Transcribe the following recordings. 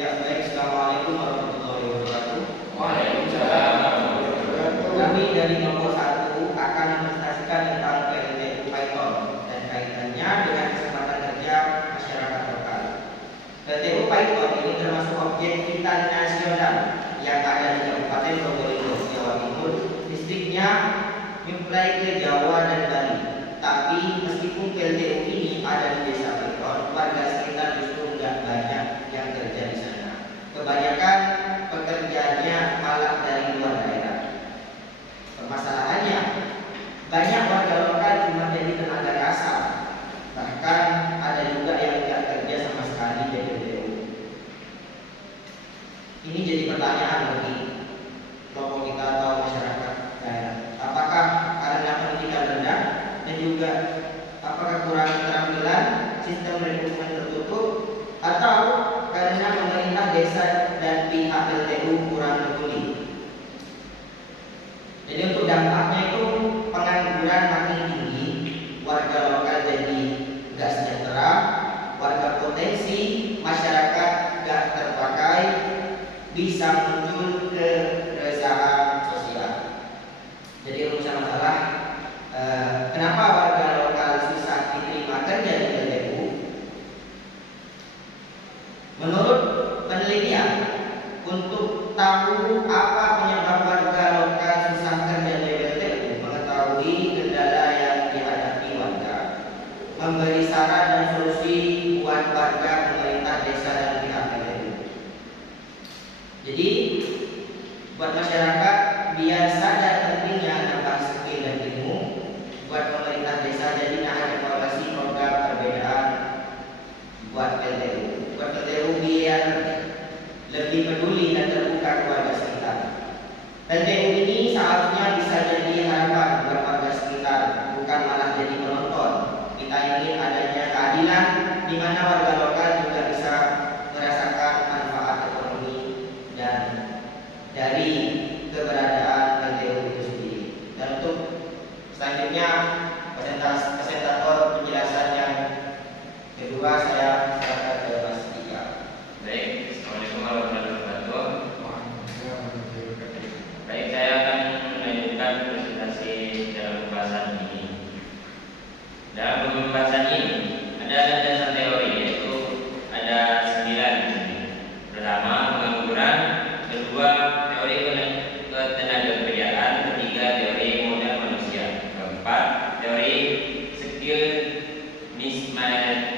Ya, baik. Assalamualaikum warahmatullahi wabarakatuh. Waalaikumsalam warahmatullahi wabarakatuh. Kami dari nomor 1 akan mempresentasikan tentang PLTU Python dan kaitannya dengan kesempatan kerja masyarakat lokal. PLTU Python ini termasuk objek vital nasional yang ada di Kabupaten Probolinggo, Jawa Timur. Distriknya nyuplai ke Jawa dan Bali. Tapi meskipun PLTU ini ada di desa Python, warga sekitar justru nggak banyak yang kerja di sana. Kebanyakan pekerjaannya malah dari luar daerah. Permasalahannya, banyak warga lokal cuma jadi tenaga kasar. Bahkan ada juga yang tidak kerja sama sekali di PLTU. Ini jadi pertanyaan bagi kelompok kita atau masyarakat daerah. Apakah karena pendidikan rendah dan juga apakah kurang keterampilan, sistem rekrutmen tertutup, atau karena pemerintah desa dan pihak PLTU kurang peduli? Jadi untuk dampaknya itu pengangguran makin tinggi, warga lokal jadi nggak sejahtera, warga potensi masyarakat nggak terpakai, bisa muncul keresahan sosial. Jadi rumusnya masalah kenapa warga lokal susah diterima kerja di PLTU? Menurut penelitian, untuk tahu apa penyebab warga lokal susah kerja di PLTU, mengetahui kendala yang dihadapi warga, memberi saran dan solusi buat warga, pemerintah desa dan pihak PLTU. Jadi buat masyarakat biar sadar pentingnya nambah skill dan ilmu, buat pemerintah desa jadi ada evaluasi program perbedaan buat PLTU. Buat PLTU biar lebih peduli dan terbuka kepada sekitar. PLTU ini seharusnya bisa jadi harapan buat warga sekitar, bukan malah jadi penonton. Kita ingin adanya keadilan di mana warga lokal juga bisa merasakan manfaat ekonomi dan dari keberadaan PLTU itu sendiri. Dan untuk selanjutnya presentator penjelasan yang kedua saya serahkan ke Mas Dika. Baik, Assalamualaikum warahmatullahi wabarakatuh. Baik, saya akan melanjutkan presentasi dalam pembahasan ini. Dalam pembahasan ini ada landasan teori, yaitu ada 9 di sini. Pertama, pengangguran. Kedua, teori ketenagakerjaan. Ketiga, teori modal manusia. Keempat, teori skill mismatch.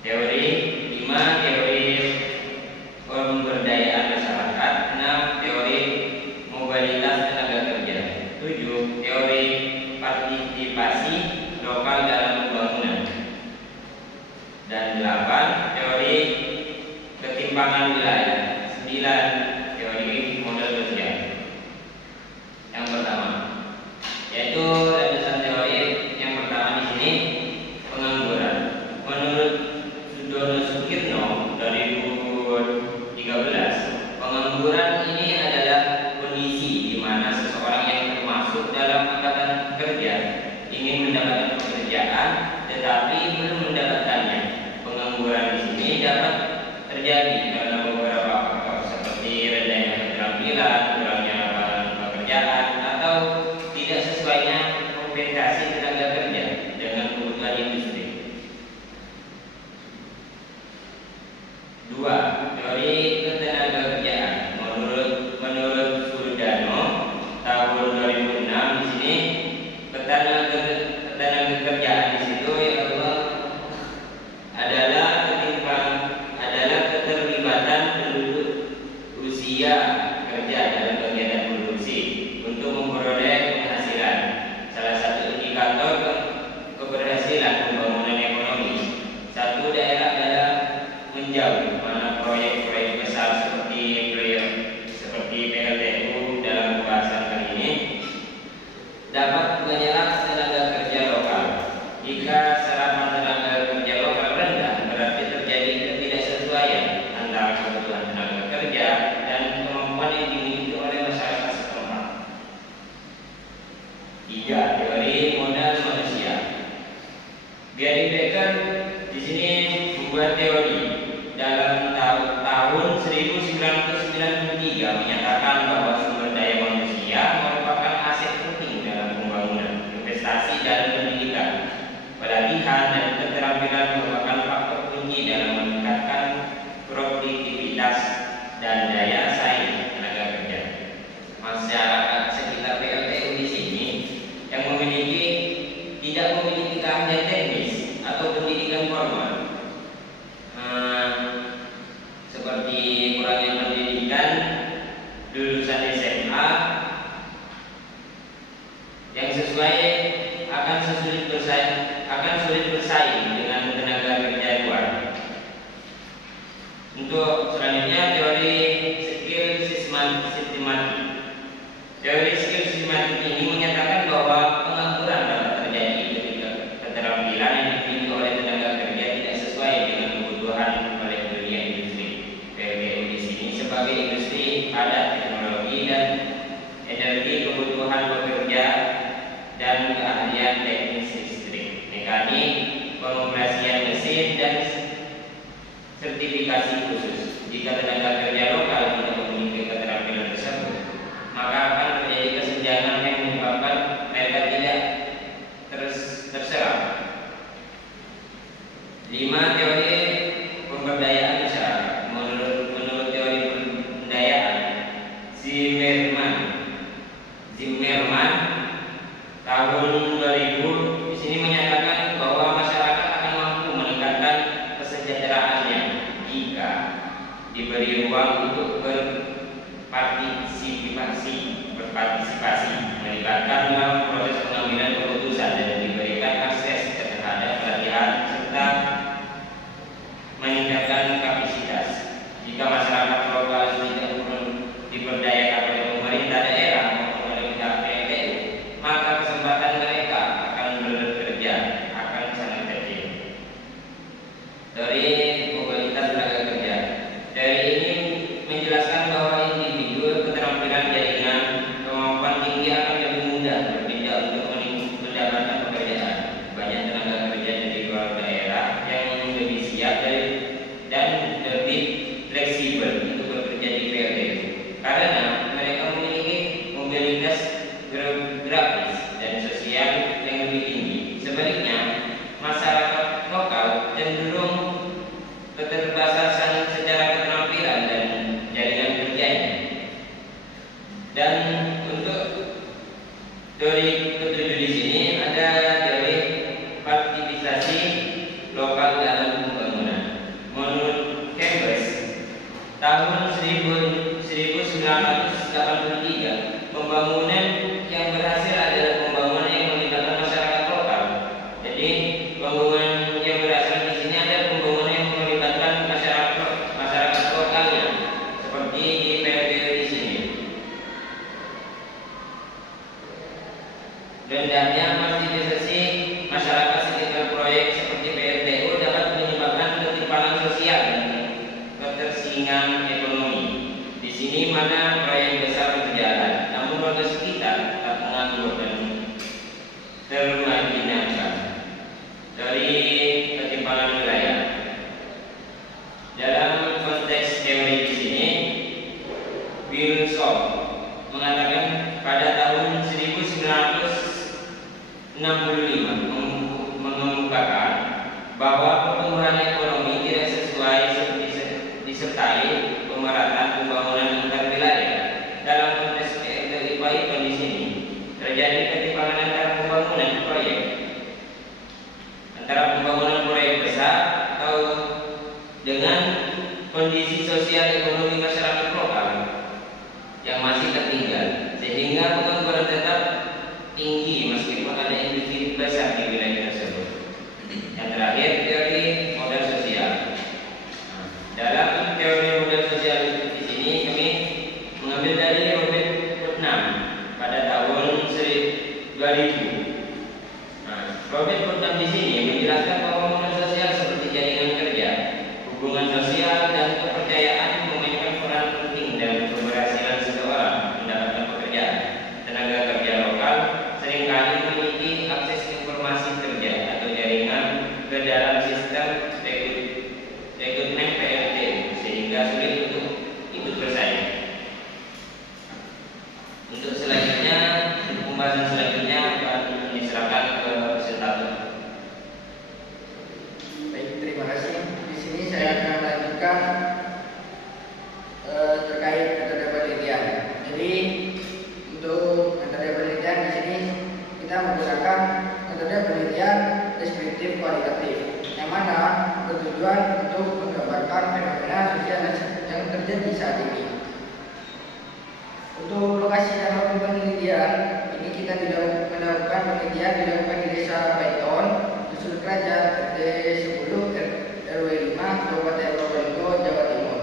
Teori 5, teori pemberdayaan masyarakat. 6, teori mobilitas tenaga kerja. 7, teori partisipasi lokal dalam pembangunan. Dan 8, teori ketimpangan wilayah. 9, teori model sosial. Yang pertama, yaitu landasan teori yang pertama di sini, pengangguran. Menurut Sudono Sukirno 2013, pengangguran ini adalah kondisi di mana seseorang yang termasuk dalam angkatan kerja ingin mendapatkan pekerjaan tetapi belum mendapatkannya. Pengangguran di sini dapat terjadi karena beberapa faktor seperti rendahnya keterampilan, kurangnya lapangan pekerjaan, atau tidak sesuainya kompensasi tenaga kerja dengan kebutuhan industri. 2. Teori ketenagakerjaan. Menurut Sudono tahun 2006 di sini ketenagakerjaan di situ adalah keterlibatan penduduk usia kerja dalam kegiatan produksi untuk memperoleh penghasilan. Salah satu indikator keberhasilan pembangunan ekonomi satu daerah adalah menjauh mana proyek-proyek besar seperti PLTU dalam pembahasan kali ini dapat menyerap tenaga kerja lokal. Jika serapan tenaga kerja lokal rendah, berarti terjadi ketidaksesuaian antara kebutuhan tenaga kerja dan kemampuan yang dimiliki oleh masyarakat setempat. 3. Teori modal manusia. Gary Becker di sini membuat teori dalam Untuk selanjutnya teori skill sistematik. Teori skill sistematik ini menyatakan bahwa pengangguran dapat terjadi ketika keterampilan yang dimiliki oleh tenaga kerja tidak sesuai dengan kebutuhan oleh dunia industri. PLTU di sini sebagai industri padat teknologi dan energi, kebutuhan pekerja dan keahlian teknis listrik, mekanik, pengoperasian mesin dan sertifikasi khusus. Jika tenaga kerja lokal tidak memiliki keterampilan tersebut, maka akan terjadi kesenjangan yang menyebabkan mereka tidak terserap. 5. Teori pemberdayaan masyarakat. Menurut teori pemberdayaan Zimmerman tahun 2000 di sini menyatakan bahwa masyarakat akan mampu meningkatkan kesejahteraannya jika diberi ruang untuk berpartisipasi, melibatkan dalam proses pengambilan keputusan dan diberikan akses terhadap pelatihan serta meningkatkan kapasitas. Jika masyarakat lokal tidak diberdayakan oleh pemerintah daerah maupun oleh pihak PLTU, maka kesempatan mereka akan bekerja akan sangat kecil. Dari mobilitas tenaga kerja. Dari ini menjelaskan bahwa individu keterampilan jaringan kemampuan tinggi akan lebih mudah berpindah untuk mendapatkan pekerjaan. Banyak tenaga kerja dari luar daerah yang lebih siap dan lebih fleksibel untuk bekerja di PLTU karena mereka memiliki mobilitas geografis dan sosial yang lebih tinggi. Sebaliknya, masyarakat lokal cenderung keterbatasan secara keterampilan dan jaringan kerjanya. Dan untuk teori ketujuh di sini ada teori partisipasi lokal dalam pembangunan. Menurut Cambridge tahun 1983, pembangunan yang berhasil adalah pembangunan yang melibatkan masyarakat lokal. Jadi pembangunan yang berhasil di sini adalah pembangunan yang melibatkan masyarakat lokalnya, seperti di PLTU di sini. Rendahnya partisipasi masyarakat sekitar proyek seperti PLTU dapat menyebabkan ketimpangan sosial dan ketersinggungan ekonomi. Di sini mana proyek besar berjalan, namun warga sekitar tetap menganggur dan termarginalkan. Dari ketimpangan wilayah. Dalam konteks teori di sini, Wilson mengatakan pada tahun 1965 mengemukakan bahwa pertumbuhan ekonomi tidak sesuai disertai pemerataan pembangunan antar wilayah. Dalam konteks PLTU IPA di sini terjadi ketimpangan antara pembangunan proyek besar atau dengan kondisi sosial ekonomi masyarakat lokal yang masih tertinggal, sehingga pengangguran tetap tinggi meskipun ada industri besar di wilayah tersebut. Yang terakhir, teori modal sosial. Dalam teori modal sosial di sini kami mengambil dari Robert Putnam pada tahun 2000. Robert Putnam di sini menjelaskan bahwa modal sosial seperti jaringan kerja, hubungan sosial dan kepercayaan memainkan peran penting dalam keberhasilan seseorang mendapatkan pekerjaan. Tenaga kerja lokal seringkali memiliki akses informasi kerja atau jaringan ke dalam sistem rekrutmen PLTU sehingga sulit untuk ikut bersaing. Untuk selanjutnya, pembahasan selanjutnya akan diserahkan ke presentator. Baik, terima kasih. Di sini saya akan melanjutkan terkait metode penelitian. Jadi untuk metode penelitian di sini kita menggunakan metode penelitian deskriptif kualitatif, yang mana bertujuan untuk menggambarkan fenomena sosial yang terjadi saat ini. Untuk lokasi dan waktu penelitian ini kita melakukan penelitian dilakukan di Desa Baiton, Dusun Kerajaan, RT 10 RW 5 Kabupaten Probolinggo, Jawa Timur.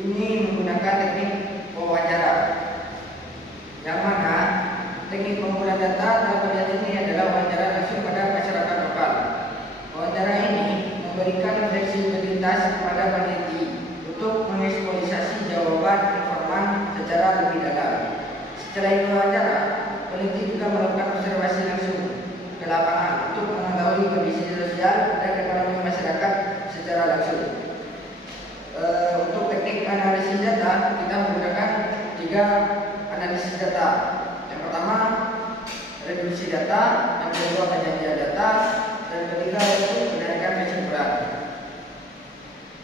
ini menggunakan teknik wawancara, yang mana teknik pengumpulan data dalam penelitian ini adalah wawancara langsung pada masyarakat lokal. Wawancara ini memberikan fleksibilitas kepada peneliti untuk mengeksplorasi jawaban informan secara lebih dalam. Selain wawancara, peneliti juga melakukan observasi langsung ke lapangan untuk mengetahui kondisi sosial dan ekonomi masyarakat secara langsung. Untuk teknik analisis data, kita menggunakan 3 analisis data. Yang pertama, reduksi data, yang kedua, penyajian data, dan ketiga yaitu penarikan kesimpulan.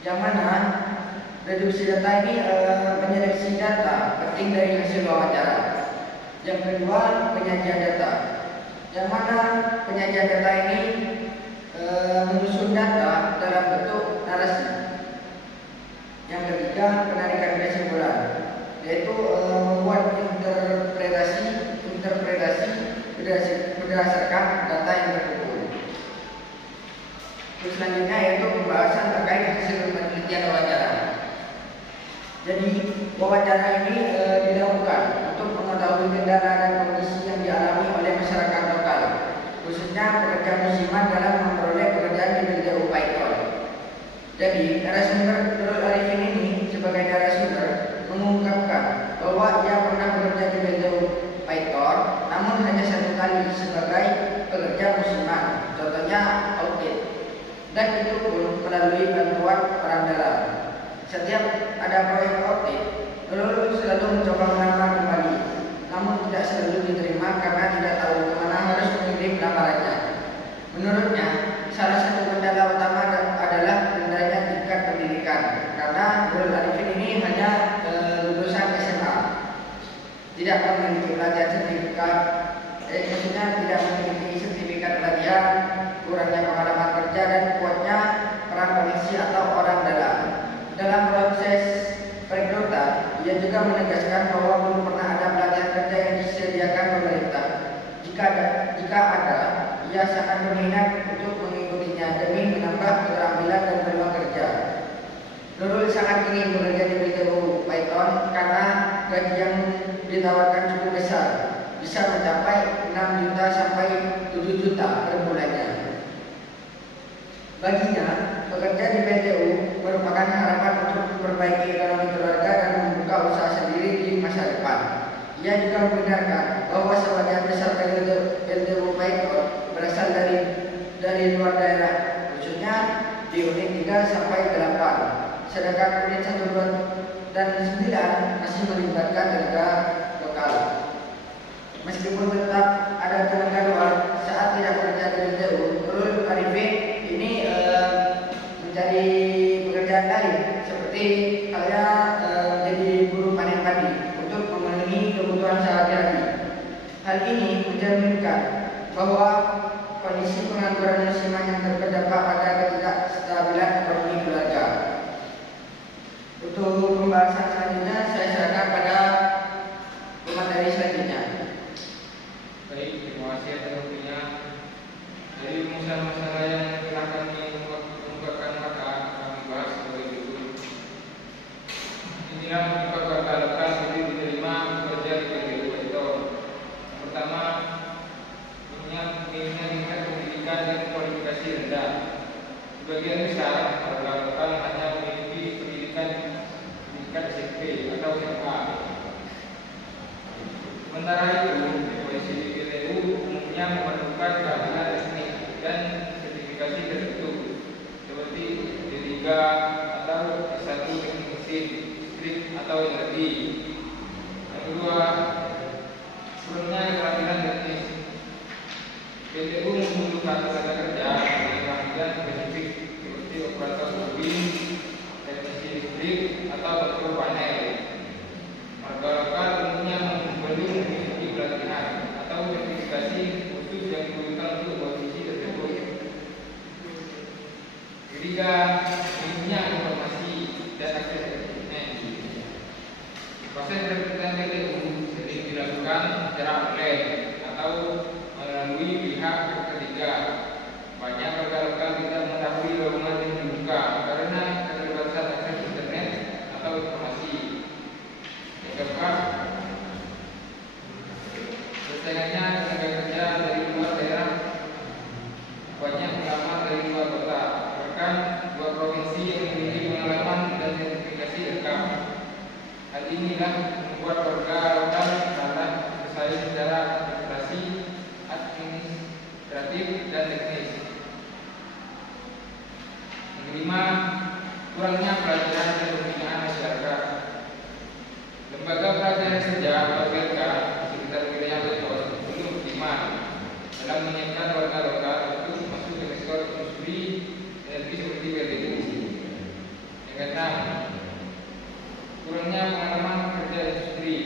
Yang mana reduksi data ini menyeleksi data penting dari hasil wawancara. Yang kedua, penyajian data, yang mana penyajian data ini menyusun data dalam bentuk narasi. Yang ketiga, penarikan kesimpulan, yaitu membuat interpretasi berdasarkan data yang terkumpul. Terus selanjutnya yaitu pembahasan terkait hasil penelitian wawancara. Jadi wawancara ini dilakukan untuk mengetahui kendala dan kondisi yang dialami oleh masyarakat lokal, khususnya pekerja musiman dalam memperoleh pekerjaan di BLTU Python. Jadi narasumber Nurul Arifin ini sebagai narasumber mengungkapkan bahwa ia pernah bekerja di BLTU Python, namun hanya 1 kali sebagai pekerja musiman, contohnya audit, dan itu pun melalui bantuan orang dalam. Setiap ada proyek audit, Nurul selalu mencoba melamar kembali, namun tidak selalu diterima karena tidak tahu kemana harus mengirim lamarannya. Menurutnya, salah satu kendala utama adalah rendahnya tingkat pendidikan, karena Nurul Arifin ini hanya lulusan SMA, tidak memiliki pelatihan sertifikat, tidak memiliki sertifikat pelatihan, kurangnya pengalaman kerja, dan kuatnya peran koneksi atau orang dalam. Dalam proses perekrutan, ia juga menegaskan bahwa belum pernah ada pelatihan kerja yang disediakan pemerintah. Jika ada, ia sangat berminat untuk mengikutinya demi menambah keterampilan dan peluang kerja. Nurul sangat ingin bekerja di BLTU Python karena gaji yang ditawarkan cukup besar, bisa mencapai 6 juta sampai 7 juta per bulannya. Baginya, bekerja di BLTU merupakan harapan untuk memperbaiki ekonomi keluarga dan membuka usaha sendiri di masa depan. Ia juga membenarkan bahwa sebagian besar BLTU Python berasal dari luar daerah, khususnya di unit 3 sampai 8, sedangkan unit 1, 2, dan 9 masih melibatkan tenaga lokal. Meskipun tetap ada tenaga luar saat tidak bekerja di BLTU, Nurul Arifin ini mencari pekerjaan lain, seperti halnya menjadi buruh panen padi untuk memenuhi kebutuhan sehari-hari. Hal ini mencerminkan bahwa kondisi pengangguran musiman yang terdampak pada ketidakstabilan ekonomi keluarga. Untuk pembahasan selanjutnya, saya serahkan pada pemateri selanjutnya. Baik, terima kasih atas waktunya. Dari masalah-masalah yang telah kami kemukakan maka kami bahas sebagai berikut. Inilah penyebab gagal jadi diterima bekerja di BLTU Python. Pertama, minimnya tingkat pendidikan dan kualifikasi rendah. Sebagian besar warga lokal hanya memiliki pendidikan SMP atau SMA. Sementara itu, polisi di BLTU umumnya memerlukan keahlian teknik dan sertifikasi tertentu seperti D3 atau S1 teknik mesin, listrik atau yang lebih. Yang kedua, perlunya keterampilan teknis. BLTU membutuhkan tenaga kerja dengan keahlian spesifik seperti operator turbin, teknisi listrik atau kontrol panel. Warga lokal umumnya belum memiliki pelatihan atau sertifikasi khusus yang dibutuhkan untuk posisi tersebut. Ketiga, minimnya informasi dan akses internet. Proses perekrutan BLTU sering dilakukan secara online atau melalui pihak ketiga. Banyak warga lokal tidak mengetahui lowongan yang dibuka karena keterbatasan akses internet atau informasi. inilah membuat warga lokal dapat bersaing secara administrasi, administratif dan teknis. Yang kelima, kurangnya pelajaran dan pembinaan masyarakat. Lembaga pelatihan kerja (LPK) di sekitar wilayah Baitos belum optimal dalam menyiapkan warga lokal untuk masuk ke sektor industri energi seperti PLTU. Yang keenam, kurangnya pengalaman kerja industri.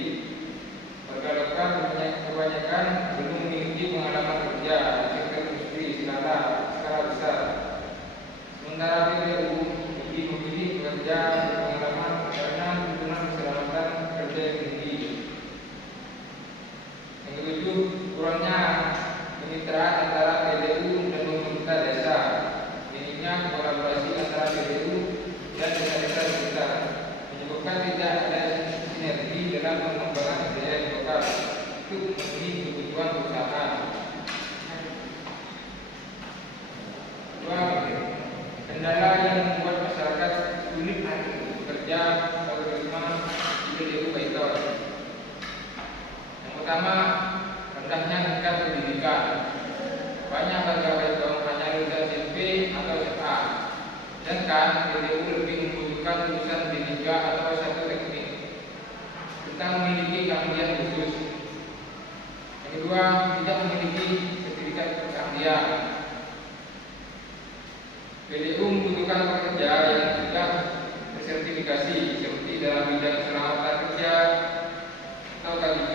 Warga lokal kebanyakan belum memiliki pengalaman kerja di sektor industri skala besar. Sementara PLTU lebih memilih pekerja berpengalaman karena tuntutan keselamatan kerja yang tinggi. Yang ketujuh, kurangnya kemitraan antara PLTU dan pemerintah desa. Minimnya kolaborasi antara PLTU dan desa-desa sekitar menyebabkan tidak ada sinergi dalam pengembangan SDM lokal untuk memenuhi kebutuhan perusahaan. Dua, kendala yang membuat masyarakat sulit bekerja atau bekerja di PLTU Baitos. Yang pertama, rendahnya tingkat pendidikan. Banyak warga Baitos hanya lulusan SMP atau SMA, sedangkan PLTU lebih membutuhkan lulusan D3 atau S1 teknik tentang memiliki keahlian khusus. Yang kedua, tidak memiliki sertifikat keahlian. PLTU membutuhkan pekerja yang sudah tersertifikasi seperti dalam bidang keselamatan kerja atau K3,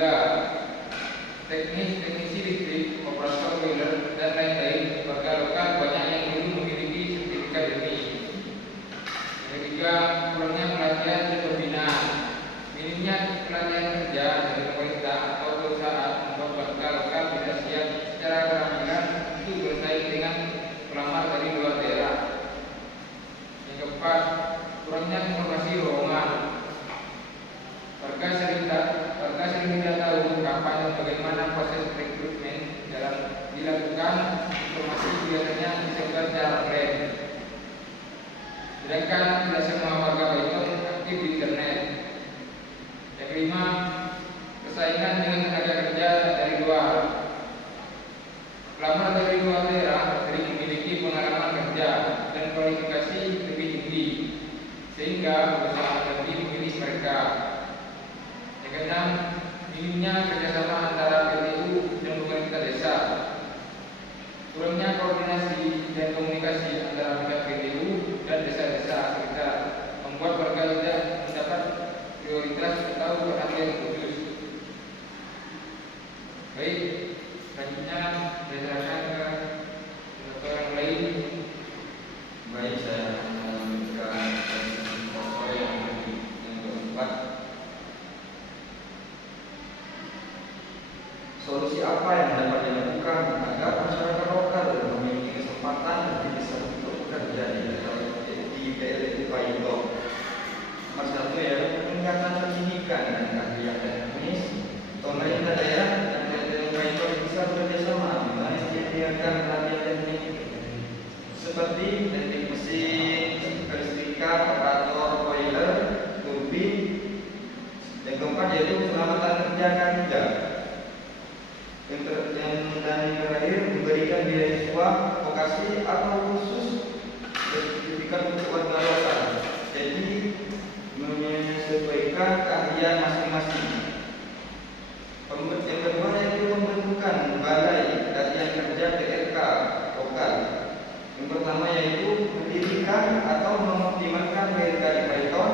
teknisi listrik, operator boiler, dan lain-lain. Warga lokal banyak yang belum memiliki sertifikat ini. Yang ketiga, kurangnya pelatihan dan pembinaan. Minimnya pelatihan kerja dari pemerintah atau perusahaan membuat warga lokal tidak siap secara keterampilan untuk bersaing dengan pelamar dari luar daerah. Yang keempat, kurangnya informasi lowongan. Warga sering tidak tahu kapan dan bagaimana proses rekrutmen dalam dilakukan. Informasi biasanya disebar secara online. Sedangkan tidak semua warga Baitos aktif di internet. Yang kelima, persaingan dengan tenaga kerja dari luar. Pelamar dari luar daerah sering memiliki pengalaman kerja dan kualifikasi lebih tinggi, sehingga perusahaan lebih memilih mereka. Yang keenam, minimnya kerjasama antara PLTU dan pemerintah desa. Kurangnya koordinasi dan komunikasi antara pihak PLTU dan desa-desa sekitar membuat warga tidak mendapat prioritas atau perhatian khusus. Baik, selanjutnya diserahkan ke dokter yang lain. Baik, saya memberikan pokok yang keempat. Solusi apa yang dapat dilakukan agar masyarakat lokal memiliki kesempatan dan bisa untuk bekerja di PLTU Baitos? Nomor satu ya, peningkatan pendidikan dan keahlian teknis. Pemerintah daerah dan PLTU Baitos bisa bekerjasama menyediakan pelatihan teknik seperti teknik mesin, kelistrikan, operator boiler, turbin. Yang keempat yaitu keselamatan kerja K3. Dan terakhir, memberikan beasiswa vokasi atau khusus sertifikat untuk warga lokal. Jadi menyesuaikan keahlian masing-masing. Yang kedua yaitu membentukkan balai latihan kerja PLK lokal. Yang pertama yaitu mendirikan atau mengoptimalkan PLK di Baitos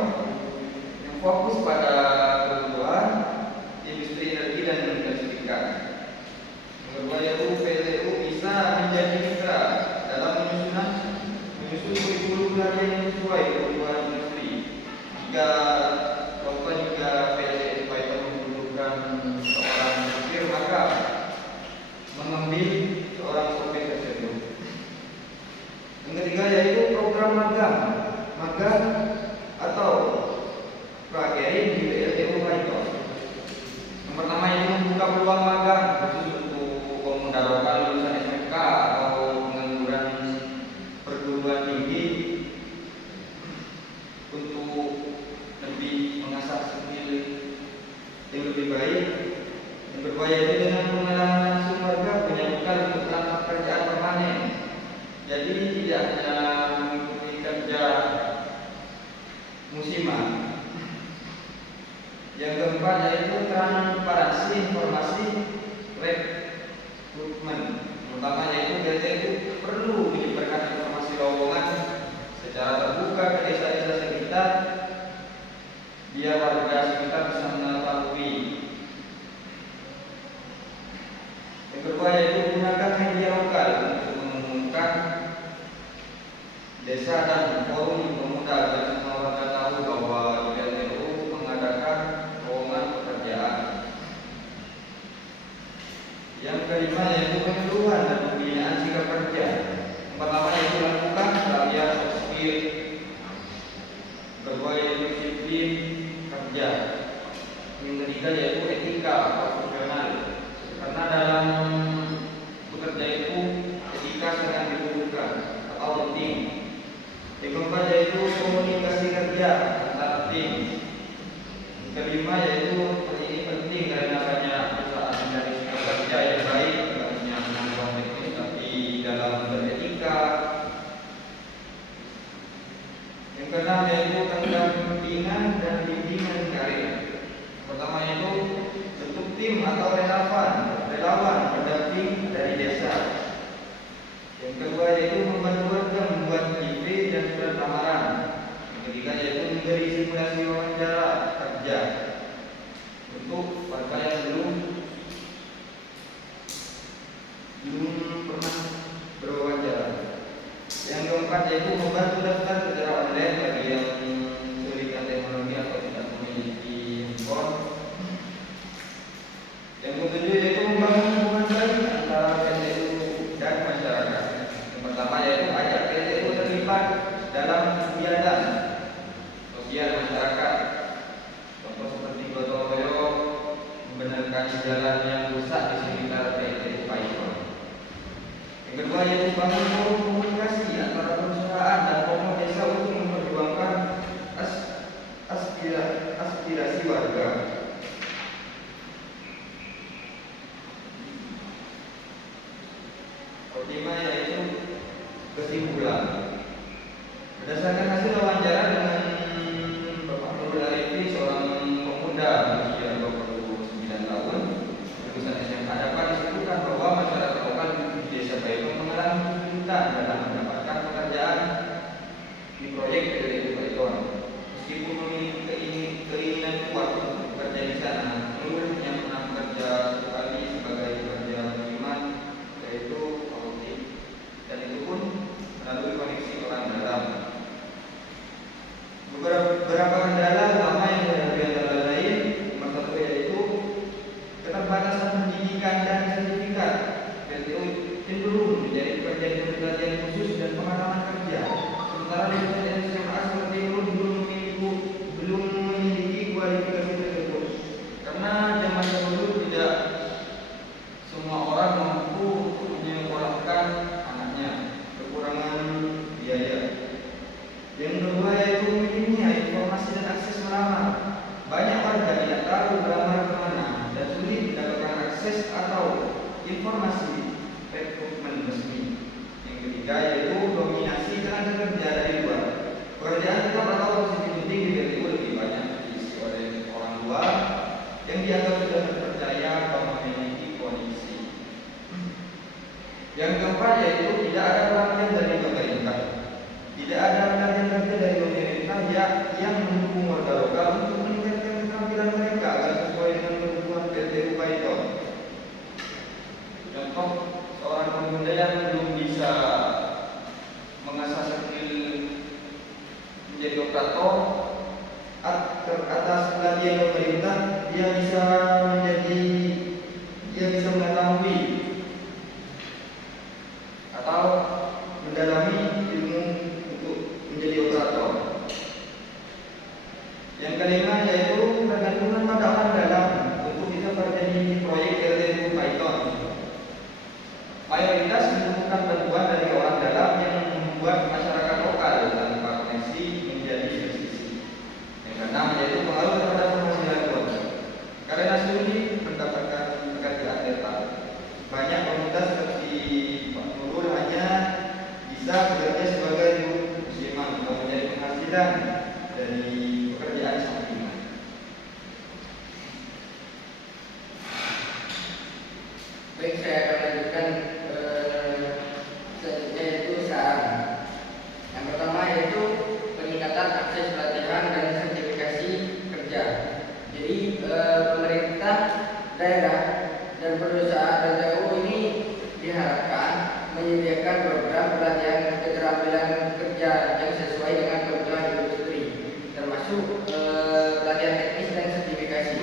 yang fokus pada kebutuhan industri energi dan listrik. Yang kedua yaitu PLTU bisa menjadi mitra dalam menyusun kurikulum pelatihan yang sesuai kebutuhan industri. Jika PLTU Baitos membutuhkan seorang supir, maka mengambil seorang supir tersebut. Yang ketiga yaitu program magang atau pragerin di PLTU Baitos. Yang pertama yaitu membuka peluang magang khusus untuk pemuda lokal lulusan SMK atau pengangguran perguruan tinggi untuk lebih mengasah skill Yang keempat yaitu transparansi informasi rekrutmen. Pertama yaitu BTU perlu menyebarkan informasi lowongan secara terbuka ke desa-desa sekitar biar warga sekitar bisa mengetahui. Yang kedua yaitu gunakan media lokal untuk mengumumkan desa dan forum pemuda agar semua warga tahu bahwa BTU mengadakan lowongan pekerjaan. Yang kelima yaitu penyuluhan dan pembinaan sikap kerja. Yang pertama yaitu lakukan pelatihan soft skill. Kedua yaitu disiplin kerja. Yang ketiga yaitu etika profesional. Karena dalam bekerja itu etika sangat dibutuhkan atau penting. Yang keempat yaitu komunikasi kerja antar tim. Yang kelima yaitu ini penting karena banyak perusahaan mencari sikap kerja yang baik, bukan hanya kemampuan teknis tapi dalam beretika. Yang keenam yaitu pendampingan dan bimbingan karir. Pertama yaitu bentuk tim atau relawan pendamping dari desa. Yang kedua yaitu membantu warga membuat CV dan surat lamaran. Yang ketiga yaitu memberi simulasi wawancara kerja untuk warga yang belum pernah berwawancara. Yang keempat yaitu membantu daftar secara online bagi yang kesulitan teknologi atau tidak memiliki handphone. Yang ketujuh yaitu membangun hubungan baik antara PTU dan masyarakat. Yang pertama yaitu ajak PTU terlibat dalam kegiatan sosial masyarakat. Contoh seperti gotong royong, membenarkan jalan yang rusak di sekitar PTU Paiton. Yang kedua yaitu bangun forum komunikasi antara perusahaan dan tokoh desa untuk memperjuangkan aspirasi warga. Kelima yaitu kesimpulan. Berdasarkan hasil wawancara dengan Bapak Nurul Arifi, seorang pemuda berusia 29 tahun, lulusan SMA dapat disebutkan bahwa masyarakat lokal di desa Paiton mengalami kesulitan dalam mendapatkan pekerjaan di proyek PTU Paiton. Meskipun memiliki keinginan kuat untuk bekerja di sana, Nurul hanya pernah bekerja satu kali sebagai pekerja penerimaan, yaitu audit, dan itu pun melalui koneksi orang dalam. Beberapa kendala utama yang dihadapi antara lain, nomor satu yaitu keterbatasan pendidikan dan sertifikat. PTU cenderung menjadi pekerjaan dengan pelatihan khusus dan pengalaman kerja. Sementara di SMA seperti itu belum memiliki kualifikasi tersebut. Karena zaman dahulu tidak semua orang mampu menyekolahkan anaknya, kekurangan biaya. Yang kedua yaitu minimnya informasi dan akses melamar. Banyak warga tidak tahu melamar kemana dan sulit mendapatkan akses atau informasi rekrutmen resmi. Yang ketiga yaitu dominasi tenaga kerja dari luar. Pekerjaan tetap atau posisi penting di PTU lebih banyak diisi oleh orang luar yang dianggap sudah terpercaya atau memiliki kondisi. Yang keempat yaitu tidak ada pelatihan dari pemerintah. Tidak ada pelatihan kerja dari pemerintah yang mendukung warga lokal untuk meningkatkan keterampilan mereka agar sesuai dengan kebutuhan PTU Paiton. Contoh, seorang pemuda yang belum bisa mengasah skill menjadi operator, atas pelatihan pemerintah dia bisa mengetahui atau mendalami ilmu untuk menjadi operator. Yang kelima yaitu ketergantungan pada orang dalam untuk bisa bekerja di proyek PTU Paiton. Mayoritas membutuhkan bantuan dari orang dalam yang membuat masyarakat lokal tanpa koneksi menjadi tersisih. Yang keenam yaitu pengaruh terhadap penghasilan keluarga. Karena sulit Jadi pemerintah daerah dan perusahaan PLTU ini diharapkan menyediakan program pelatihan keterampilan kerja yang sesuai dengan kebutuhan industri, termasuk pelatihan teknis dan sertifikasi.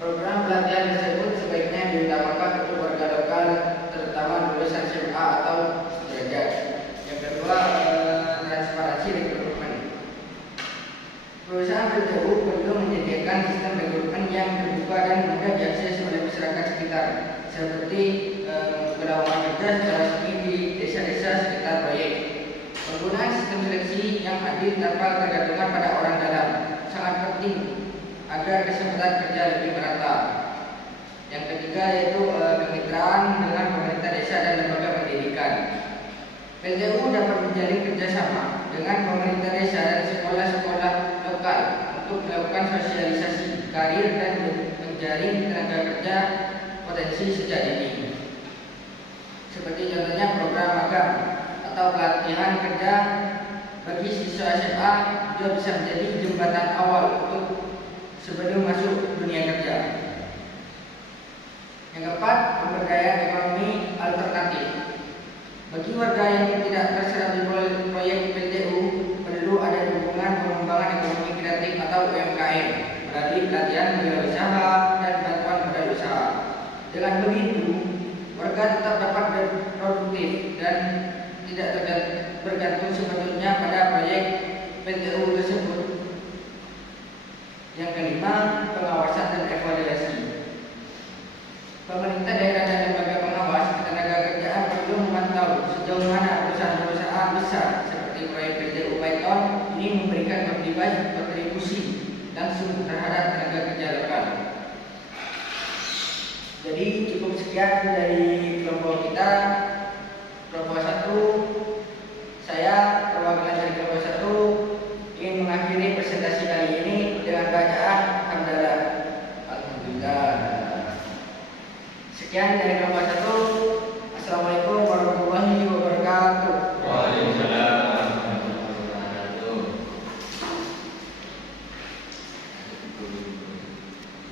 Program pelatihan tersebut sebaiknya diutamakan untuk warga lokal, terutama lulusan SMA atau sederajat. Yang kedua, transparansi rekrutmen. Perusahaan PLTU perlu menyediakan sistem rekrutmen yang terbuka dan mudah diakses oleh masyarakat sekitar, seperti lowongan kerja secara resmi di desa-desa sekitar proyek. Penggunaan sistem seleksi yang adil tanpa tergantungan pada orang dalam sangat penting agar kesempatan kerja lebih merata. Yang ketiga yaitu kemitraan dengan pemerintah desa dan lembaga pendidikan. PLTU dapat menjalin kerjasama dengan pemerintah desa dan sekolah-sekolah lokal untuk melakukan sosialisasi karir dan menjaring tenaga kerja potensi sejak dini. Seperti contohnya program magang atau pelatihan kerja bagi siswa SMA juga bisa menjadi jembatan awal untuk sebelum masuk dunia kerja. Yang keempat, pemberdayaan ekonomi alternatif. Bagi warga yang tidak terserap di proyek PLTU, perlu ada dukungan pengembangan ekonomi kreatif atau UMKM melalui pelatihan wirausaha dan bantuan modal usaha. Dengan begitu, warga tetap dapat berproduktif dan tidak bergantung sepenuhnya pada proyek PLTU tersebut. Yang kelima, pengawasan dan evaluasi. Pemerintah daerah dan lembaga pengawas tenaga kerjaan perlu memantau sejauh mana perusahaan-perusahaan besar seperti proyek PLTU Python ini memberikan kontribusi langsung terhadap tenaga kerja lokal. Jadi cukup sekian dari kelompok kita, kelompok 1. Saya perwakilan dari kelompok 1 ingin mengakhiri presentasi kali ini dengan bacaan hamdalah. Alhamdulillah. Sekian dari kelompok 1.